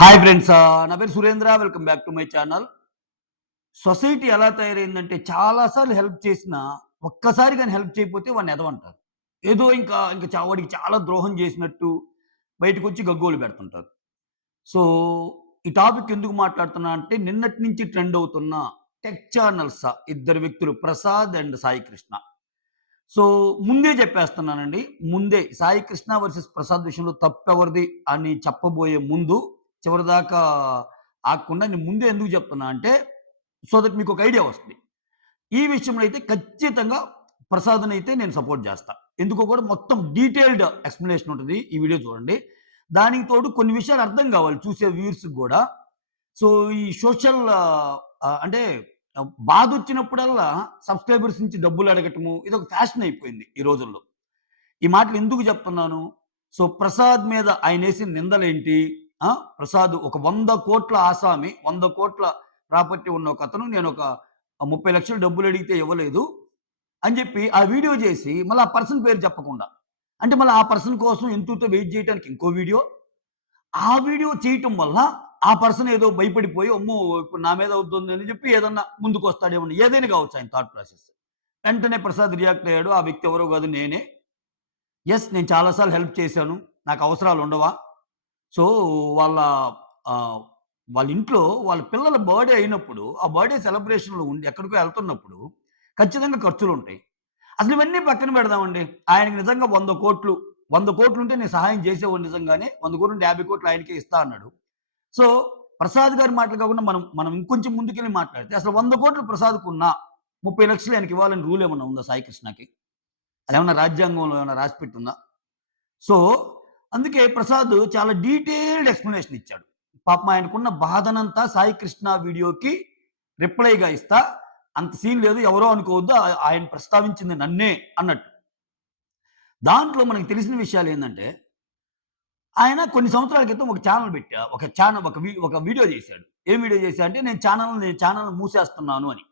Hi friends, నా పేరు Surendra. Welcome back to my channel. Society ఎలా తయారైందంటే చాలా సార్లు హెల్ప్ చేసినా ఒక్కసారి గాని హెల్ప్ చేయకపోతే వాడిని ఎదవంటారు. ఏదో వాడికి చాలా ద్రోహం చేసినట్టు బయటకొచ్చి గగ్గోలు పెడుతుంటారు. సో, ఈ టాపిక్ ఎందుకు మాట్లాడుతున్నా అంటే నిన్నటి నుంచి ట్రెండ్ అవుతున్న టెక్ ఛానల్స్ ఇద్దరు వ్యక్తులు ప్రసాద్ అండ్ సాయి కృష్ణ. సో, ముందే చెప్పేస్తున్నానండి. ముందే సాయి కృష్ణ వర్సెస్ ప్రసాద్ విషయంలో తప్పెవరిది అని చెప్పబోయే ముందు చివరిదాకా ఆగకుండా నేను ముందే ఎందుకు చెప్తున్నా అంటే, సో దట్ మీకొక ఐడియా వస్తుంది. ఈ విషయంలో అయితే ఖచ్చితంగా ప్రసాద్‌నైతే నేను సపోర్ట్ జేస్తా. ఎందుకో కూడా మొత్తం డీటెయిల్డ్ ఎక్స్‌ప్లనేషన్ ఉంటది. ఈ వీడియో చూడండి. దానికి తోడు కొన్ని విషయాలు అర్థం గావాలి చూసే వ్యూయర్స్‌కి గూడా. సో, ఈ సోషల్ అంటే బాధొచ్చినప్పుడల్లా సబ్‌స్క్రైబర్స్ నుంచి డబ్బులు అడగటము ఇదొక ఫ్యాషన్ అయిపోయింది ఈ రోజుల్లో. ఈ మాటలు ఎందుకు చెప్తున్నాను? సో, ప్రసాద్ మీద ఆయనేసిన నిందలేంటి? ప్రసాద్ ఒక 100,00,00,000 ఆసామి, 100,00,00,000 ప్రాపర్టీ ఉన్న ఒకతను నేనొక 30,00,000 డబ్బులడిగితే ఇవ్వలేదు అని జెప్పి ఆ వీడియో జేసి మళ్ళా ఆ పర్సన్ పేరు చెప్పకుండా. అంటే మళ్ళా ఆ పర్సన్ కోసం ఎంతోతో వెయిట్ జేయటానికి ఇంకో వీడియో. ఆ వీడియో చేయటం వల్ల ఆ పర్సన్ ఏదో భయపడిపోయి, అమ్మో! ఇప్పుడు నా మీద అవుతుందని జెప్పి ఏదన్నా ముందుకొస్తాడేమో ఏదైనా గావచ్చు ఆయన థాట్ ప్రాసెస్. వెంటనే ప్రసాద్ రియాక్ట్ అయ్యాడు. ఆ వ్యక్తి ఎవరో గాదు నేనే. నేను చాలా సార్లు హెల్ప్ చేశాను. నాకు అవసరాలుండవా? సో, వాళ్ళ ఆహ్, వాళ్ళ ఇంట్లో వాళ్ళ పిల్లల బర్త్‌డే అయినప్పుడు, ఆ బర్త్‌డే సెలబ్రేషన్‌లో ఉండి ఎక్కడికో ఎళ్తున్నప్పుడు ఖచ్చితంగా ఖర్చులుంటాయి. అసలు ఇవన్నీ పక్కన పెడదామండి. ఆయనకి నిజంగా 100,00,00,000 100,00,00,000 ఉంటే నేను సహాయం చేసేవాడిని నిజంగానే. 100,00,00,000 50,00,00,000 ఆయనకే ఇస్తా అన్నాడు. సో, ప్రసాద్ గారి మాటలు కాకుండా మనం మనం ఇంకొంచెం ముందుకెళ్ళి మాట్లాడితే అసలు 100,00,00,000 ప్రసాద్‌కున్నా 30,00,000 ఆయనకి ఇవ్వాలని రూల్ ఏమన్నా ఉందా సాయి కృష్ణకి? అదేమన్నా రాజ్యాంగంలో ఏమన్నా రాసిపెట్టుందా? సో, అందుకే ప్రసాద్ చాలా డీటెయిల్డ్ ఎక్స్‌ప్లనేషన్ ఇచ్చాడు. పాపం ఆయనకున్న బాధనంతా సాయి కృష్ణ వీడియోకి రిప్లైగా ఇస్తా, అంత సీన్ లేదు ఎవరో అనుకోవద్దు. ఆయన ప్రస్తావించింది నన్నే అన్నట్టు. దాంట్లో మనకు తెలిసిన విషయాలేందంటే, ఆయన కొన్ని సంవత్సరాల క్రితం ఒక ఛానెల్ పెట్టా. ఒక వీడియో చేశాడు. ఏం వీడియో చేశా అంటే నేను ఛానెల్‌ని మూసేస్తున్నాను అని.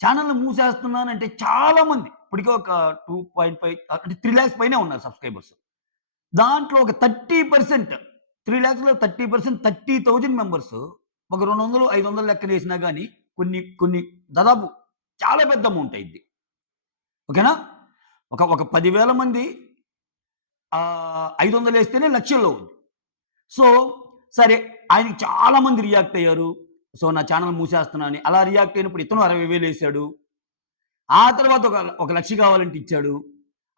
ఛానెల్‌ని మూసేస్తున్నానంటే చాలా మంది ఇప్పటికే ఒక 2.5 అంటే 3,00,000 పైనే ఉన్నారు సబ్‌స్క్రైబర్స్. దాంట్లో ఒక 30% 3,00,000లో 30% 30,000 మెంబర్స్ ఒక 200, 500 లెక్కనేసినా గాని కొన్ని దాదాపు చాలా పెద్ద అమౌంట్ అయ్యిద్ది. ఓకేనా? ఒక 10,000 మంది 500 ఏస్తేనే లక్షల్లో అవుద్ది. సో, సరే ఆయనకి చాలా మంది రియాక్ట్ అయ్యారు. సో, నా ఛానెల్ మూసేస్తున్నా అని. అలా రియాక్ట్ అయినప్పుడు ఇతను 60,000 ఏసాడు. ఆ తర్వాత ఒక 1,00,000 కావాలంటే ఇచ్చాడు.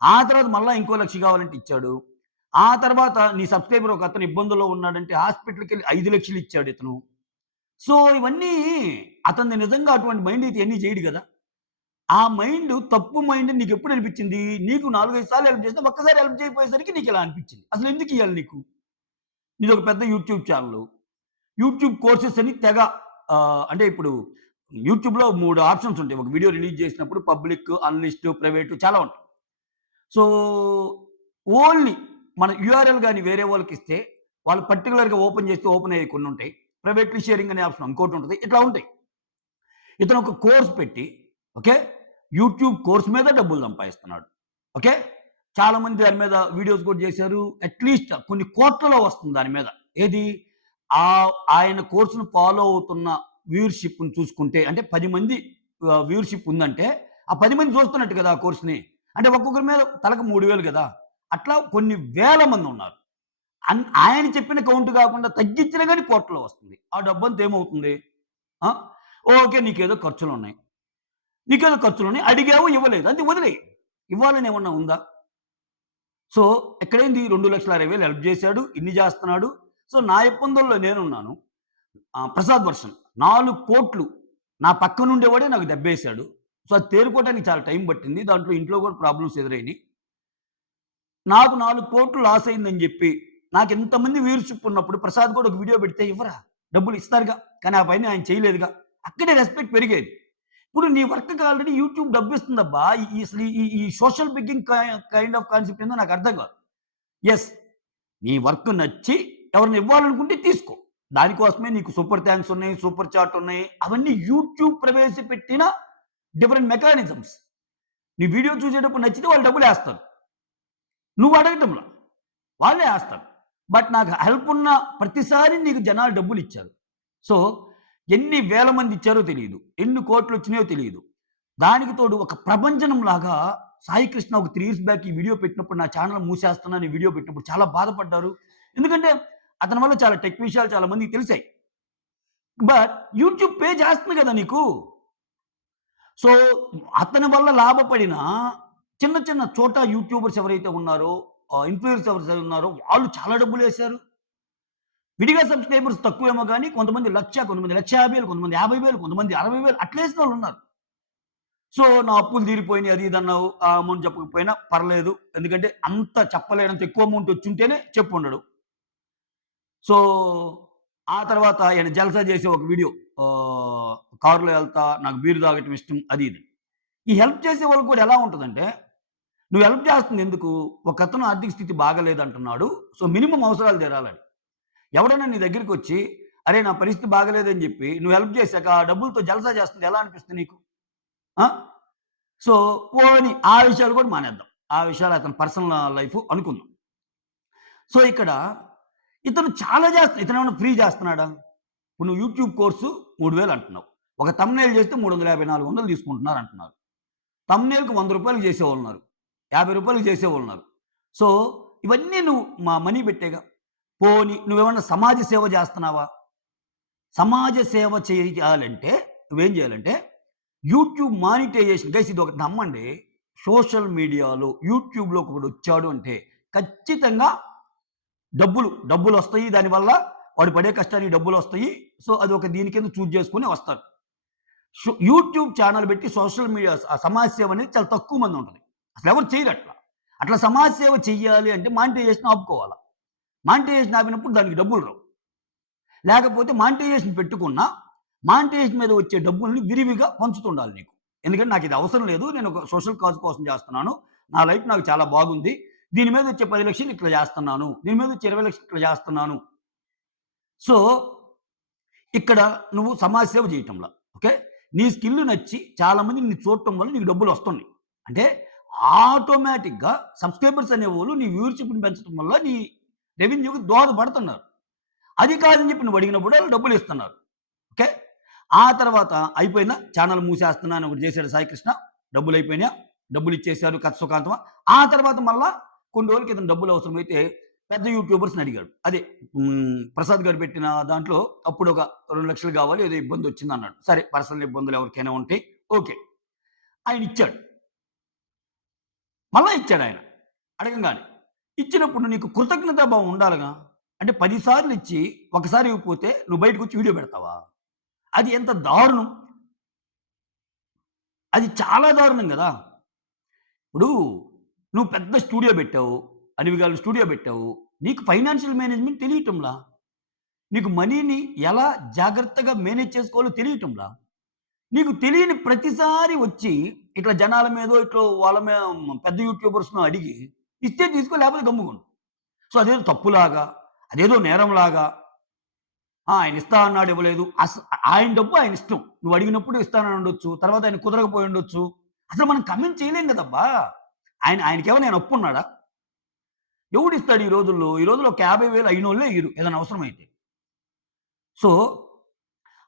ఆ తర్వాత మళ్ళా ఇంకో 1,00,000 కావాలంటే ఇచ్చాడు. ఆ తర్వాత నీ సబ్‌స్క్రైబర్ ఒకతను ఇబ్బందుల్లో ఉన్నాడంటే హాస్పిటల్‌కెళ్ళి 5,00,000 ఇచ్చాడు ఇతను. సో, ఇవన్నీ అతనిది నిజంగా అటువంటి మైండ్ అయితే ఇయన్నీ చేయడు గదా! ఆ మైండ్ తప్పు మైండ్ నీకెప్పుడు అనిపిచ్చింది? నీకు 4, 5 సార్లు హెల్ప్ చేసినా ఒక్కసారి హెల్ప్ చేయకపోయేసరికి నీకిలా అనిపిచ్చింది. అసలెందుకియ్యాలి నీకు? నీదొక పెద్ద యూట్యూబ్ ఛానెలు. యూట్యూబ్ కోర్సెస్ అని తెగ అంటే ఇప్పుడు యూట్యూబ్‌లో 3 ఆప్షన్స్ ఉంటాయి. ఒక వీడియో రిలీజ్ చేసినప్పుడు పబ్లిక్, అన్‌లిస్ట్, ప్రైవేట్ చాలా ఉంటాయి. సో, ఓన్లీ మన యూఆర్ఎల్ గాని వేరే వాళ్ళకిస్తే, వాళ్ళు పర్టిక్యులర్‌గా ఓపెన్ చేస్తే ఓపెన్ అయ్యేయి కొన్నుంటాయి. ప్రైవేట్‌లీ షేరింగ్ అనే ఆప్షన్ ఇంకోటుంటది. ఇట్లా ఉంటాయి. ఇతను ఒక కోర్స్ పెట్టి ఓకే. యూట్యూబ్ కోర్స్ మీద డబ్బులు సంపాదిస్తున్నాడు. ఓకే. చాలా మంది దాని మీద వీడియోస్ కూడా చేశారు. అట్‌లీస్ట్ కొన్ని కోట్లలో వస్తుంది దాని మీద. ఏది? ఆయన కోర్స్‌ని ఫాలో అవుతున్న వ్యూవర్‌షిప్‌ని చూసుకుంటే అంటే 10 మంది వ్యూవర్‌షిప్ ఉందంటే, ఆ 10 మంది చూస్తున్నట్టు కదా! ఆ కోర్స్‌ని. అంటే ఒక్కొక్కరి మీద తలకు 3,000 గదా! అట్లా కొన్ని వేల మందున్నారు. ఆయన చెప్పిన కౌంట్ గాకుండా తగ్గించినా గాని కోట్లలో వస్తుంది. ఆ డబ్బంతా ఏమవుతుంది? ఆ! ఓకే. నీకేదో ఖర్చులున్నాయి. అడిగావు ఇవ్వలేదు. అంతే వదిలేయి. ఇవ్వాలని ఏమన్నా ఉందా? సో, ఎక్కడైంది 2,60,000 హెల్ప్ జేశాడు. ఇన్ని జేస్తున్నాడు. సో, నా ఇబ్బందుల్లో నేనున్నాను. ప్రసాద్ వర్షన్ 4,00,00,000 నా పక్కనుండేవాడే నాకు దెబ్బేసాడు. సో, అది తేరుకోవడానికి చాలా టైం పట్టింది. దాంట్లో ఇంట్లో కూడా ప్రాబ్లమ్స్ ఎదురైనియి. నాకు 4,00,00,000 లాస్ అయిందని జెప్పి, నాకింతమంది వ్యూవర్‌షిప్ ఉన్నప్పుడు ప్రసాద్ కూడా ఒక వీడియో పెడితే ఇవ్వరా? డబ్బులు ఇస్తారుగా. కానీ ఆ పని ఆయన చేయలేదుగా. అక్కడే రెస్పెక్ట్ పెరిగేది. ఇప్పుడు నీ వర్క్‌కి ఆల్రెడీ యూట్యూబ్ డబ్బిస్తుందబ్బా! ఈ అసలు ఈ social begging kind of concept ఏందో నాకు అర్థం కాదు. యెస్. నీ వర్క్ నచ్చి ఎవరైనా ఇవ్వాలనుకుంటే తీసుకో. దానికోసమే నీకు సూపర్ థాంక్స్ ఉన్నాయి, సూపర్ చాట్ ఉన్నాయి. అవన్నీ యూట్యూబ్ ప్రవేశపెట్టిన డిఫరెంట్ మెకానిజమ్స్. నీ వీడియో చూసేటప్పుడు నచ్చితే వాళ్ళు డబ్బులేస్తారు. నువ్వు అడగటంలా. వాళ్ళే ఏస్తారు. బట్ నాకు హెల్ప్ ఉన్న ప్రతిసారి నీకు జనాలు డబ్బులిచ్చారు. సో, ఎన్ని వేల మంది ఇచ్చారో తెలీదు. ఎన్ని కోట్లొచ్చినాయో తెలీదు. దానికి తోడు ఒక ప్రభంజనంలాగా సాయి కృష్ణ ఒక 3 ఇయర్స్ బ్యాక్ ఈ వీడియో పెట్టినప్పుడు నా ఛానెల్ మూసేస్తున్నాను ఈ వీడియో పెట్టినప్పుడు చాలా బాధపడ్డారు. ఎందుకంటే అతని వల్ల చాలా టెక్ విషయాలు చాలా మందికి తెలిసాయి. బట్ యూట్యూబ్ పే చేస్తుంది కదా నీకు. సో, అతని వల్ల లాభపడిన చిన్న చిన్న చోటా యూట్యూబర్స్ ఎవరైతే ఉన్నారో, ఇన్‌ఫ్లుయెన్సర్స్ ఉన్నారో వాళ్ళు చాలా డబ్బులేశారు. విడిగా సబ్‌స్క్రైబర్స్ తక్కువేమో గానీ కొంతమంది 1,00,000 కొంతమంది 1,50,000 కొంతమంది 50,000 కొంతమంది 60,000 అట్లేసినోళ్ళున్నారు. సో, నా అప్పులు తీరిపోయినాయి అది ఇది అన్నావు. ఆ అమౌంట్ చెప్పకపోయినా పర్లేదు. ఎందుకంటే అంత చెప్పలేనంత ఎక్కువ అమౌంట్ వచ్చుంటేనే చెప్పుండడు. సో, ఆ తర్వాత ఆయన జల్సా చేసే ఒక వీడియో కారులో ఎళ్తా నాకు బీర్ తాగటం ఇష్టం అది ఇది. ఈ హెల్ప్ చేసే వాళ్ళకి కూడా ఎలా ఉంటదంటే, నువ్వు హెల్ప్ చేస్తుంది ఎందుకు? ఒకతను ఆర్థిక స్థితి బాగాలేదంటున్నాడు. సో, మినిమమ్ అవసరాలు తీరాలని. ఎవడైనా నీ దగ్గరికొచ్చి, "అరే! నా పరిస్థితి బాగాలేదని" చెప్పి నువ్వు హెల్ప్ చేశాక ఆ డబ్బులతో జల్సా చేస్తుంది ఎలా అనిపిస్తుంది నీకు? ఆ! సో, పోనీ ఆ విషయాలు కూడా మానేద్దాం. ఆ విషయాలు అతని పర్సనల్ లైఫ్ అనుకుందాం. సో, ఇక్కడ ఇతను చాలా ఇతనేమన్నా ఫ్రీ చేస్తున్నాడా? ఇప్పుడు నువ్వు యూట్యూబ్ కోర్సు 3000 అంటున్నావు. ఒక థంబ్‌నెయిల్ చేస్తే 350, 400 తీసుకుంటున్నారంటున్నారు. థంబ్‌నెయిల్‌కి రూ. 100 చేసేవాళ్ళున్నారు. రూ. 50 చేసేవాళ్ళున్నారు. సో, ఇవన్నీ నువ్వు మనీ పెట్టేగా. పోనీ నువ్వేమన్నా సమాజ సేవ చేస్తున్నావా? సమాజ సేవ చేయాలంటే నువ్వేం చేయాలంటే యూట్యూబ్ మానిటైజేషన్ గైస్ ఇదొకటి నమ్మండి. సోషల్ మీడియాలో యూట్యూబ్‌లోకి ఒకడొచ్చాడు అంటే ఖచ్చితంగా డబ్బులొస్తాయి. దానివల్ల వాడు పడే కష్టానికి డబ్బులొస్తాయి. సో, అదొక దీని కింద చూజ్ చేసుకొని వస్తారు. యూట్యూబ్ ఛానెల్ పెట్టి సోషల్ మీడియా సమాజ సేవ అనేది చాలా తక్కువ మంది ఉంటది. అసలెవరు చేయరట్లా. అట్లా సమాజ సేవ చెయ్యాలి అంటే మానిటైజేషన్ ఆపుకోవాల. మానిటైజేషన్ ఆపినప్పుడు దానికి డబ్బులు రావు. లేకపోతే మానిటైజేషన్ పెట్టుకున్నా, మానిటైజేషన్ మీద వచ్చే డబ్బుల్ని విరివిగా పంచుతుండాలి నీకు. ఎందుకంటే నాకిది అవసరం లేదు. నేను ఒక సోషల్ కాజ్ కోసం చేస్తున్నాను. నా లైఫ్ నాకు చాలా బాగుంది. దీని మీద వచ్చే 10,00,000 ఇట్లా చేస్తున్నాను. దీని మీద వచ్చే 20,00,000 ఇట్లా చేస్తున్నాను. సో, ఇక్కడ నువ్వు సమాజ సేవ చేయటంలా. ఓకే. నీ స్కిల్ నచ్చి చాలామంది నిన్ను చూడటం వల్ల నీకు డబ్బులొస్తున్నాయి. అంటే ఆటోమేటిక్‌గా సబ్‌స్క్రైబర్స్ అనేవోళ్ళు నీ వ్యూవర్‌షిప్‌ని పెంచడం వల్ల నీ రెవెన్యూకి దోహదపడుతున్నారు. అది కాదని చెప్పి నువ్వు అడిగినప్పుడు వాళ్ళు డబ్బులిస్తున్నారు. ఓకే. ఆ తర్వాత అయిపోయిందా? ఛానెల్ మూసేస్తున్నా అని ఒకటి చేసాడు సాయికృష్ణ. డబ్బులయిపోయినాయా? డబ్బులిచ్చేసారు కథ సుఖాంతమా? ఆ తర్వాత మళ్ళా కొన్ని రోజుల క్రితం డబ్బులు అవసరమైతే పెద్ద యూట్యూబర్స్‌ని అడిగాడు. అదే ప్రసాద్ గారు పెట్టిన దాంట్లో అప్పుడు ఒక 2,00,000 కావాలి ఏదో ఇబ్బందొచ్చిందన్నాడు. సరే పర్సనల్ ఇబ్బందులు ఎవరికైనా ఉంటాయి. ఓకే. ఆయనిచ్చాడు. మళ్ళా ఇచ్చాడాయన. అడగంగానే. ఇచ్చినప్పుడు నీకు కృతజ్ఞతా భావం ఉండాలిగా. అంటే 10 సార్లు ఇచ్చి ఒకసారి ఇవ్వకపోతే నువ్వు బయటకొచ్చి వీడియో పెడతావా? అది ఎంత దారుణం. అది చాలా దారుణం గదా! ఇప్పుడు నువ్వు పెద్ద స్టూడియో పెట్టావు. అనివిగాలు స్టూడియో పెట్టావు. నీకు ఫైనాన్షియల్ మేనేజ్‌మెంట్ తెలియటంలా. నీకు మనీని ఎలా జాగ్రత్తగా మేనేజ్ చేసుకోవాలో తెలియటంలా. నీకు తెలియని ప్రతిసారి వచ్చి ఇట్లా జనాల మీదో ఇట్లో వాళ్ళ పెద్ద యూట్యూబర్స్‌నో అడిగి ఇస్తే తీసుకో లేకపోతే గమ్ముకుండు. సో, అదేదో తప్పులాగా, అదేదో నేరంలాగా ఆయన ఇస్తా అన్నాడు ఇవ్వలేదు. ఆయన డబ్బు ఆయన ఇష్టం. నువ్వు అడిగినప్పుడు ఇస్తానని ఉండొచ్చు. తర్వాత ఆయన కుదరకపోయి ఉండొచ్చు. అసలు మనం కమెంట్ చేయలేం కదబ్బా! ఆయనకేమైనా ఆయన అప్పున్నాడా? ఎవడిస్తాడు ఈ రోజుల్లో? ఈ రోజుల్లో ఒక 50,000 అయినోళ్ళే ఇయ్యరు ఏదైనా అవసరమైతే. సో,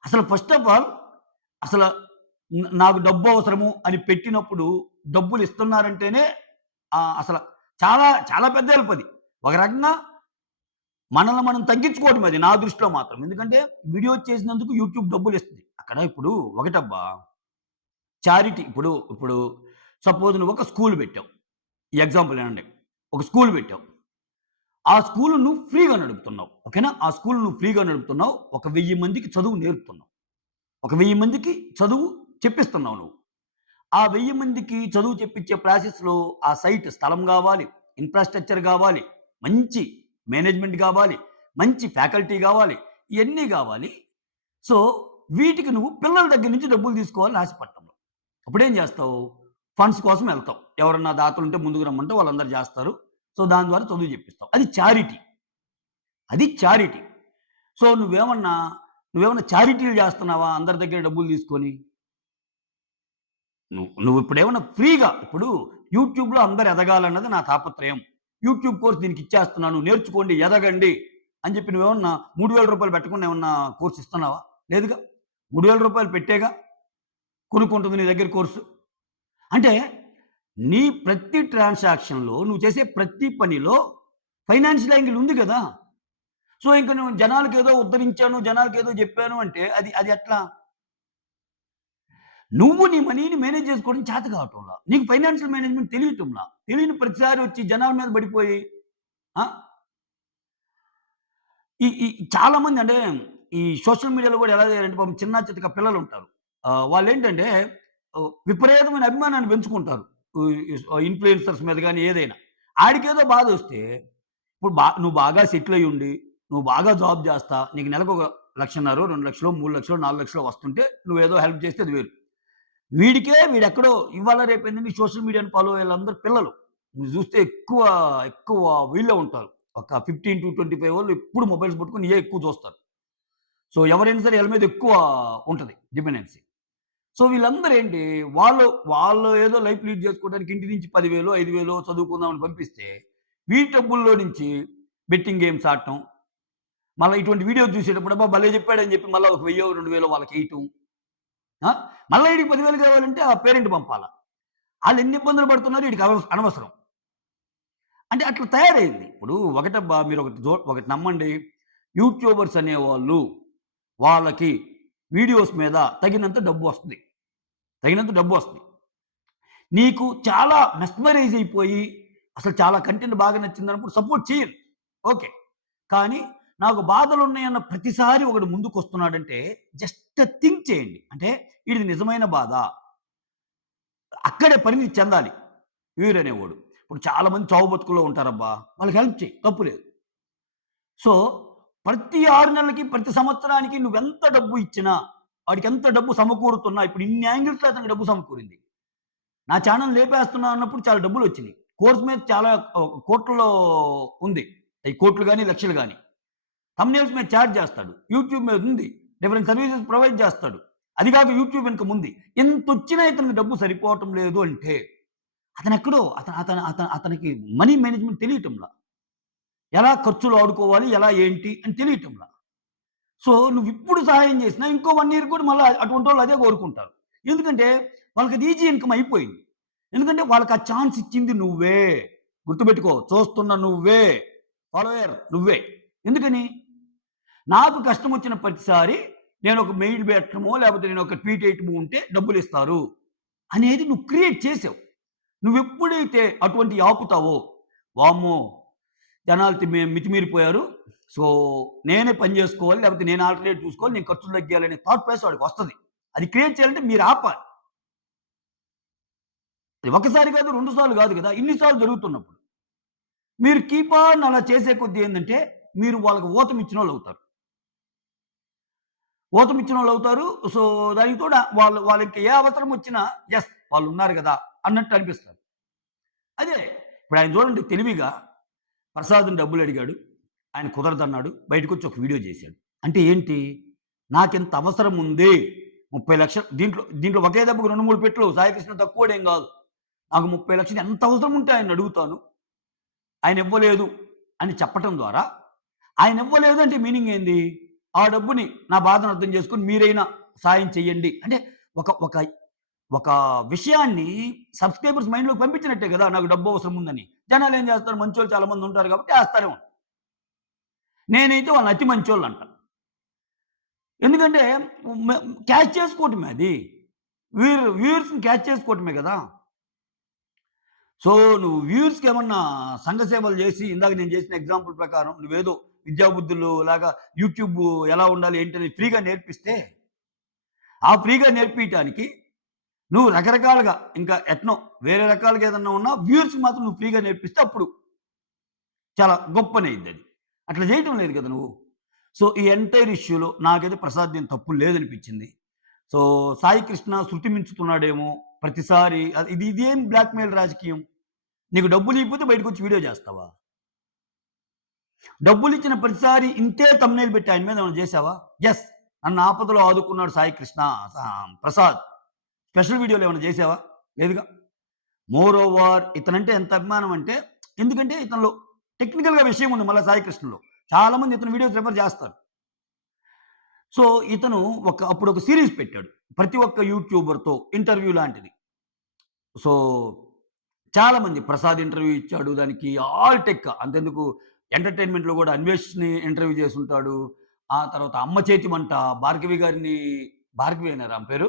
అసలు ఫస్ట్ ఆఫ్ ఆల్ అసల నాకు డబ్బు అవసరము అని పెట్టినప్పుడు డబ్బులు ఇస్తున్నారంటేనే అసల చాలా చాలా పెద్ద హెల్ప్ అది. ఒక రకంగా మనల్ని మనం తగ్గించుకోవడం అది నా దృష్టిలో మాత్రం. ఎందుకంటే వీడియో చేసినందుకు యూట్యూబ్ డబ్బులిస్తది. అక్కడ ఇప్పుడు ఒకటబ్బా చారిటీ ఇప్పుడు సపోజ్ నువ్వు ఒక స్కూల్ పెట్టావు. ఈ ఎగ్జాంపుల్ వినండి. ఒక స్కూల్ పెట్టావు. ఆ స్కూల్ నువ్వు ఫ్రీగా నడుపుతున్నావు. ఓకేనా? ఆ స్కూల్ నువ్వు ఫ్రీగా నడుపుతున్నావు. ఒక 1000 మందికి చదువు నేర్పుతున్నావు. ఒక 1000 మందికి చదువు చెప్పిస్తున్నావు నువ్వు. ఆ 1000 మందికి చదువు చెప్పించే ప్రాసెస్‌లో ఆ సైట్ స్థలం గావాలి, ఇన్‌ఫ్రాస్ట్రక్చర్ గావాలి, మంచి మేనేజ్‌మెంట్ గావాలి, మంచి ఫ్యాకల్టీ గావాలి, ఇయన్నీ గావాలి. సో, వీటికి నువ్వు పిల్లల దగ్గర నుంచి డబ్బులు తీసుకోవాలని ఆశపడటంలో. అప్పుడేం జేస్తావు? ఫండ్స్ కోసం ఎళ్తావు. ఎవరన్నా దాతలుంటే ముందుకు రమ్మంటే వాళ్ళందరూ జేస్తారు. సో, దాని ద్వారా చదువు జెప్పిస్తావు. అది చారిటీ. అది చారిటీ. సో, నువ్వేమన్నా చారిటీలు జేస్తున్నావా అందరి దగ్గర డబ్బులు తీసుకొని? నువ్విప్పుడేమన్నా ఫ్రీగా ఇప్పుడు యూట్యూబ్‌లో అందరూ ఎదగాలన్నది నా తాపత్రయం. యూట్యూబ్ కోర్స్ దీనికి ఇచ్చేస్తున్నాను. నేర్చుకోండి, ఎదగండి అని చెప్పి నువ్వేమన్నా రూ. 3000 పెట్టకుండా ఏమన్నా కోర్స్ ఇస్తున్నావా? లేదుగా. రూ. 3000 పెట్టేగా కొనుక్కుంటుంది నీ దగ్గర కోర్సు. అంటే నీ ప్రతి ట్రాన్సాక్షన్‌లో నువ్వు చేసే ప్రతి పనిలో ఫైనాన్షియల్ యాంగిల్ ఉంది గదా! సో, ఇంక నువ్వు జనాలకేదో ఉద్ధరించాను, జనాలకేదో జెప్పాను అంటే అది ఎట్లా? నువ్వు నీ మనీని మేనేజ్ చేసుకోవడం చేత కావటంలా. నీకు ఫైనాన్షియల్ మేనేజ్‌మెంట్ తెలియటంలా. తెలియని ప్రతిసారి వచ్చి జనాల మీద పడిపోయి ఆ! ఈ ఈ చాలామంది అంటే ఈ సోషల్ మీడియాలో గూడా ఎలా తయారంటే పాపం చిన్న చితక పిల్లలుంటారు. వాళ్ళేంటంటే విపరీతమైన అభిమానాన్ని పెంచుకుంటారు. ఇన్‌ఫ్లుయెన్సర్స్ మీద గాని ఏదైనా. ఆడికేదో బాధొస్తే ఇప్పుడు నువ్వు బాగా సెటిల్ అయ్యుండి, నువ్వు బాగా జాబ్ జేస్తా, నీకు నెలకొక 1,50,000, 2,00,000, 3,00,000, 4,00,000 వస్తుంటే నువ్వేదో హెల్ప్ చేస్తే అది వేరు. వీడెక్కడో ఇవాళ రేపేంటంటే సోషల్ మీడియాని ఫాలో అయ్యేళ్ళందరూ పిల్లలు. నువ్వు చూస్తే ఎక్కువ వీళ్ళే ఉంటారు. ఒక 15-25 వోళ్ళు ఎప్పుడు మొబైల్స్ పట్టుకొని ఇయే ఎక్కువ చూస్తారు. సో, ఎవరైనా సరే ఈళ్ళ మీద ఎక్కువ ఉంటది డిపెండెన్సీ. సో, వీళ్ళందరూ ఏంటి వాళ్ళు ఏదో లైఫ్ లీడ్ చేసుకోవడానికి ఇంటి నుంచి 10,000, 5,000 చదువుకుందామని పంపిస్తే, వీటి డబ్బుల్లో నుంచి బెట్టింగ్ గేమ్స్ ఆడటం, మళ్ళా ఇటువంటి వీడియోస్ చూసేటప్పుడు అబ్బా! భలే చెప్పాడని చెప్పి మళ్ళా ఒక 1000, 2,000 వాళ్ళకేయటం. ఆ! మళ్ళా ఈడికి 10,000 కావాలంటే ఆ పేరెంట్ పంపాల. ఆళ్ళెన్ని ఇబ్బందులు పడుతున్నారు ఈడికి అనవసరం. అంటే అట్లా తయారైంది. ఇప్పుడు ఒకటబ్బా ఒకటి నమ్మండి. యూట్యూబర్స్ అనేవాళ్ళు వాళ్ళకి వీడియోస్ మీద తగినంత డబ్బొస్తది. తగినంత డబ్బొస్తది. నీకు చాలా మెస్మరైజ్ అయిపోయి అసలు చాలా కంటెంట్ బాగా నచ్చిందన్నప్పుడు సపోర్ట్ చేయండి. ఓకే. కానీ నాకు బాధలున్నాయన్న ప్రతిసారి ఒకడు ముందుకొస్తున్నాడంటే జస్ట్ థింక్ చేయండి. అంటే ఈడిది నిజమైన బాధ. అక్కడే పరిణితి చెందాలి వీరనేవాడు. ఇప్పుడు చాలామంది చావు బతుకుల్లో ఉంటారబ్బా! వాళ్ళకి హెల్ప్ చెయి. తప్పు లేదు. సో, ప్రతి 6 నెలలకి, ప్రతి సంవత్సరానికి నువ్వెంత డబ్బు ఇచ్చినా, వాడికెంత డబ్బు సమకూరుతున్నా, ఇప్పుడు ఇన్ని యాంగిల్స్‌లో అతనికి డబ్బు సమకూరింది. నా ఛానెల్ లేపేస్తున్నా అన్నప్పుడు చాలా డబ్బులొచ్చినియి. కోర్స్ మీద చాలా కోట్లలో ఉంది. అయి కోట్లు గాని, లక్షలు గాని. థంబ్‌నెయిల్స్ మీద చార్జ్ చేస్తాడు. యూట్యూబ్ మీద ఉంది. డిఫరెంట్ సర్వీసెస్ ప్రొవైడ్ చేస్తాడు. అది కాక యూట్యూబ్ ఇన్‌కమ్ ఉంది. ఇంతొచ్చినా ఇతనికి డబ్బు సరిపోవటం లేదు అంటే, అతనెక్కడో అతను అతను అతను అతనికి మనీ మేనేజ్‌మెంట్ తెలియటంలా. ఎలా ఖర్చులు ఆడుకోవాలి, ఎలా ఏంటి అని తెలియటంలా. సో, నువ్విప్పుడు సహాయం చేసినా ఇంకో 1 ఇయర్ కూడా మళ్ళా అటువంటోళ్ళు అదే కోరుకుంటారు. ఎందుకంటే వాళ్ళకది ఈజీ ఇన్‌కమ్ అయిపోయింది. ఎందుకంటే వాళ్ళకి ఆ ఛాన్స్ ఇచ్చింది నువ్వే. గుర్తుపెట్టుకో. చూస్తున్న నువ్వే. ఫాలోయర్ నువ్వే. ఎందుకని? నాకు కష్టమొచ్చిన ప్రతిసారి నేనొక మెయిల్ పెట్టడమో, లేపోతే నేనొక ట్వీట్ ఏయటమో ఉంటే డబ్బులిస్తారు. అనేది నువ్వు క్రియేట్ చేసావు. నువ్వెప్పుడైతే అటువంటియి ఆపుతావో, వామ్మో! జనాలు మితిమీరిపోయారు. సో, నేనే పని జేసుకోవాలి. లేపోతే నేను ఆల్టర్‌నేట్ చూసుకోవాలి. నేను ఖర్చులు తగ్గియాలనే థాట్ ప్రాసెస్ వాడికొస్తది. అది క్రియేట్ చేయాలంటే మీరు ఆపాలి. అది ఒకసారి కాదు, 2 సార్లు గాదు గదా! ఇన్ని సార్లు జరుగుతున్నప్పుడు. మీరు కీప్ ఆన్ అలా చేసే కొద్దీ ఏందంటే, మీరు వాళ్ళకి ఊతమిచ్చినోళ్ళవుతారు. ఊతమిచ్చినోళ్ళవుతారు. సో, దానికి తోడు వాళ్ళకి ఏ అవసరం వచ్చినా యెస్! వాళ్ళున్నారు గదా! అన్నట్టు అనిపిస్తది. అదే ఇప్పుడాయన చూడండి తెలివిగా ప్రసాద్‌ని డబ్బులడిగాడు. ఆయన కుదరదన్నాడు. బయటకొచ్చి ఒక వీడియో జేశాడు. అంటే ఏంటి? నాకింత అవసరం ఉంది. 30,00,000 దీంట్లో ఒకే దెబ్బకు 2, 3 పెట్లు. సాయికృష్ణ తక్కువోడేం గాదు. నాకు 30,00,000 ఎంత అవసరం ఉంటే ఆయన్నడుగుతాను. ఆయనివ్వలేదు అని చెప్పటం ద్వారా, ఆయనివ్వలేదు అంటే మీనింగ్ ఏంది? ఆ డబ్బుని నా బాధను అర్థం చేసుకొని మీరైనా సాయం చేయండి. అంటే ఒక ఒక ఒక విషయాన్ని సబ్‌స్క్రైబర్స్ మైండ్‌లోకి పంపించినట్టే గదా! నాకు డబ్బు అవసరం ఉందని. జనాలేం జేస్తారు మంచోళ్ళు చాలా మంది ఉంటారు కాబట్టి ఏస్తానే ఉంటారు. నేనైతే వాళ్ళని అతి మంచోళ్ళంట. ఎందుకంటే మ క్యాష్ చేసుకోవటమే అది. వ్యూయర్స్‌ని క్యాచ్ చేసుకోవటమే గదా! సో, నువ్వు వ్యూయర్స్‌కేమన్నా సంఘ సేవలు జేసి ఇందాక నేను జేసిన ఎగ్జాంపుల్ ప్రకారం నువ్వేదో విద్యాబుద్ధులు లాగా యూట్యూబ్ ఎలా ఉండాలి ఏంటని ఫ్రీగా నేర్పిస్తే, ఆ ఫ్రీగా నేర్పియటానికి నువ్వు రకరకాలుగా ఇంకా ఎట్నో వేరే రకాలుగా ఏదన్నా ఉన్నా వ్యూయర్స్‌కి మాత్రం నువ్వు ఫ్రీగా నేర్పిస్తే అప్పుడు చాలా గొప్ప పనయిద్దది. అట్లా జేయటం లేదు కదా నువ్వు. సో, ఈ ఎంటైర్ ఇష్యూలో నాకైతే ప్రసాద్‌ది ఏం తప్పు లేదనిపించింది. సో, సాయి కృష్ణ శృతి మించుతున్నాడేమో ప్రతిసారి ఇదేం బ్లాక్‌మెయిల్ రాజకీయం. నీకు డబ్బులియ్యకపోతే బయటకొచ్చి వీడియో జేస్తావా? డబ్బులిచ్చిన ప్రతిసారి ఇంతే థంబ్‌నెయిల్ పెట్టి ఆయన మీద ఏమైనా జేశావా? యెస్. నన్ను ఆపదలో ఆదుకున్నాడు సాయి కృష్ణ, ప్రసాద్. స్పెషల్ వీడియోలు ఏమైనా జేశావా? లేదుగా. మోర్ ఓవర్ ఇతనంటే ఎంత అభిమానం అంటే ఎందుకంటే ఇతనిలో టెక్నికల్‌గా విషయం ఉంది మళ్ళా సాయి కృష్ణలో. చాలా మంది ఇతని వీడియోస్ రిఫర్ చేస్తారు. సో, ఇతను అప్పుడు ఒక సీరీస్ పెట్టాడు. ప్రతి ఒక్క యూట్యూబర్‌తో ఇంటర్వ్యూ లాంటిది. సో, చాలా మంది ప్రసాద్ ఇంటర్వ్యూ ఇచ్చాడు. దానికి ఆల్ టెక్ అంతెందుకు ఎంటర్‌టైన్‌మెంట్‌లో గూడా అన్వేష్‌ని ఇంటర్వ్యూ చేసుంటాడు. ఆ తర్వాత 'అమ్మ చేతి వంట' భార్గవి గారిని భార్గవేనేనా ఆమె పేరు?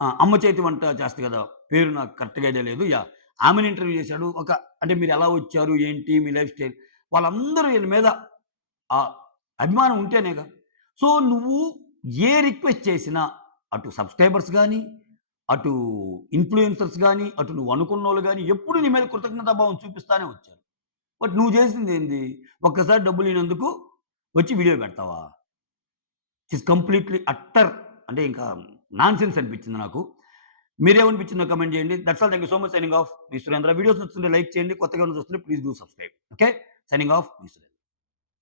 ఆ! 'అమ్మ చేతి వంట' చేస్తది గదా! పేరు నాకు కరెక్ట్‌గా ఐడియా లేదు. యాహ్! ఆమెని ఇంటర్వ్యూ చేశాడు. అంటే మీరెలా వచ్చారు? ఏంటి? మీ లైఫ్ స్టైల్? వాళ్ళందరూ ఈయన మీద అభిమానం ఉంటేనేగా. సో, నువ్వు ఏ రిక్వెస్ట్ చేసినా అటు సబ్‌స్క్రైబర్స్ గాని, అటు ఇన్‌ఫ్లుయెన్సర్స్ గాని, అటు నువ్వు అనుకున్నోళ్ళు గాని ఎప్పుడు నీ మీద కృతజ్ఞతా భావం చూపిస్తానే వచ్చారు. బట్ నువ్వు చేసిందేంది? ఒక్కసారి డబ్బులియ్యనందుకు వచ్చి వీడియో పెడతావా? ఇట్ ఈస్ కంప్లీట్‌లీ అంటే ఇంకా నాన్‌సెన్స్ అనిపించింది నాకు. మీరేమనిపించిందో కామెంట్ చేయండి. That's all. Thank you so much. Signing off. మీ సురేంద్ర. వీడియోస్ నచ్చుతుంటే లైక్ చేయండి. కొత్తగా ఏమైనా చూస్తుంటే please do subscribe. Okay. Signing off. మీ సురేంద్ర.